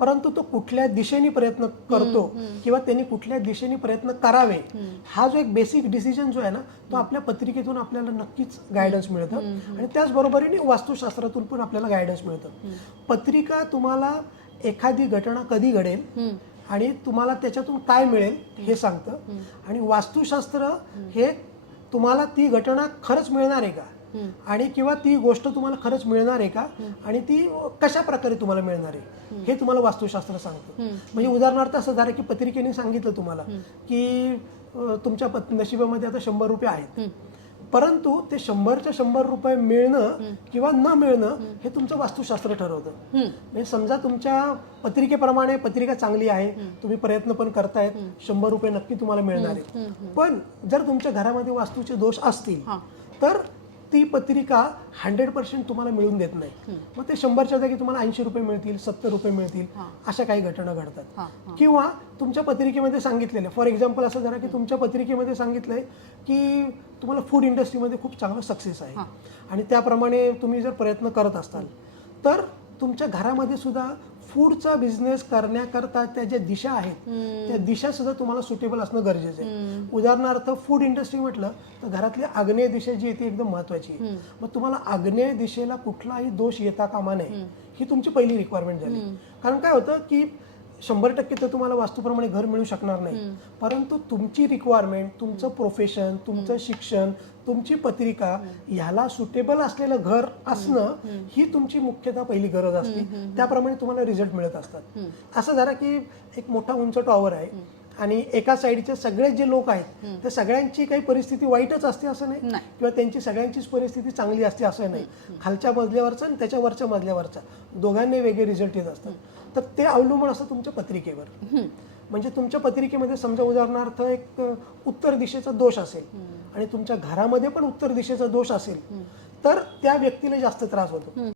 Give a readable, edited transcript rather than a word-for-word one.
परंतु तो कुठल्या दिशेने प्रयत्न करतो किंवा त्यांनी कुठल्या दिशेने प्रयत्न करावे, हा जो एक बेसिक डिसिजन जो आहे ना, तो आपल्या पत्रिकेतून आपल्याला नक्कीच गायडन्स मिळतं. आणि त्याचबरोबरीने वास्तुशास्त्रातून पण आपल्याला गायडन्स मिळतं. पत्रिका तुम्हाला एखादी घटना कधी घडेल आणि तुम्हाला त्याच्यातून काय मिळेल हे सांगतं. आणि वास्तुशास्त्र हे तुम्हाला ती घटना खरंच मिळणार आहे का, आणि किंवा ती गोष्ट तुम्हाला खरंच मिळणार आहे का, आणि ती कशा प्रकारे तुम्हाला मिळणार आहे हे तुम्हाला वास्तुशास्त्र सांगतं. म्हणजे उदाहरणार्थ असं झालं की पत्रिकेने सांगितलं तुम्हाला की तुमच्या नशिबामध्ये आता 100 रुपये आहेत, परंतु ते 100च्या 100 रुपये मिळणं किंवा न मिळणं हे तुमचं वास्तुशास्त्र ठरवतं. म्हणजे समजा तुमच्या पत्रिकेप्रमाणे पत्रिका चांगली आहे, तुम्ही प्रयत्न पण करतायत, 100 रुपये नक्की तुम्हाला मिळणार आहेत. पण जर तुमच्या घरामध्ये वास्तूचे दोष असतील तर ती पत्रिका 100% तुम्हाला मिळून देत नाही. मग ते 100च्या जागी तुम्हाला 80 रुपये मिळतील, 70 रुपये मिळतील, अशा काही घटना घडतात. किंवा तुमच्या पत्रिकेमध्ये सांगितलेलं, फॉर एक्झाम्पल असं जरा की तुमच्या पत्रिकेमध्ये सांगितलंय की तुम्हाला फूड इंडस्ट्रीमध्ये खूप चांगला सक्सेस आहे आणि त्याप्रमाणे तुम्ही जर प्रयत्न करत असाल तर तुमच्या घरामध्ये सुद्धा फूडचा बिझनेस करण्याकरता त्या ज्या दिशा आहेत त्या दिशा सुद्धा तुम्हाला सुटेबल असणं गरजेचं आहे. उदाहरणार्थ फूड इंडस्ट्री म्हटलं तर घरातली आग्नेय दिशा जी आहे ती एकदम महत्वाची आहे. मग तुम्हाला आग्नेय दिशेला कुठलाही दोष येता कामा नये, ही तुमची पहिली रिक्वायरमेंट झाली. कारण काय होतं की 100% तर तुम्हाला वास्तूप्रमाणे घर मिळू शकणार नाही, परंतु तुमची रिक्वायरमेंट, तुमचं प्रोफेशन, तुमचं शिक्षण, तुमची पत्रिका ह्याला सुटेबल असलेलं घर असणं ही तुमची मुख्यतः पहिली गरज असते. त्याप्रमाणे तुम्हाला रिझल्ट मिळत असतात. असं झालं की एक मोठा उंच टॉवर आहे आणि एका साईडचे सगळे जे लोक आहेत त्या सगळ्यांची काही परिस्थिती वाईटच असते असं नाही, किंवा त्यांची सगळ्यांचीच परिस्थिती चांगली असते असं नाही. खालच्या मजल्यावरचं आणि त्याच्या वरच्या मजल्यावरचा दोघांनी वेगळे रिझल्ट येत असतात. तर ते अवलंबून असतं तुमच्या पत्रिकेवर. म्हणजे तुमच्या पत्रिकेमध्ये समजा उदाहरणार्थ एक उत्तर दिशेचा दोष असेल आणि तुमच्या घरामध्ये पण उत्तर दिशेचा दोष असेल तर त्या व्यक्तीला जास्त त्रास होतो.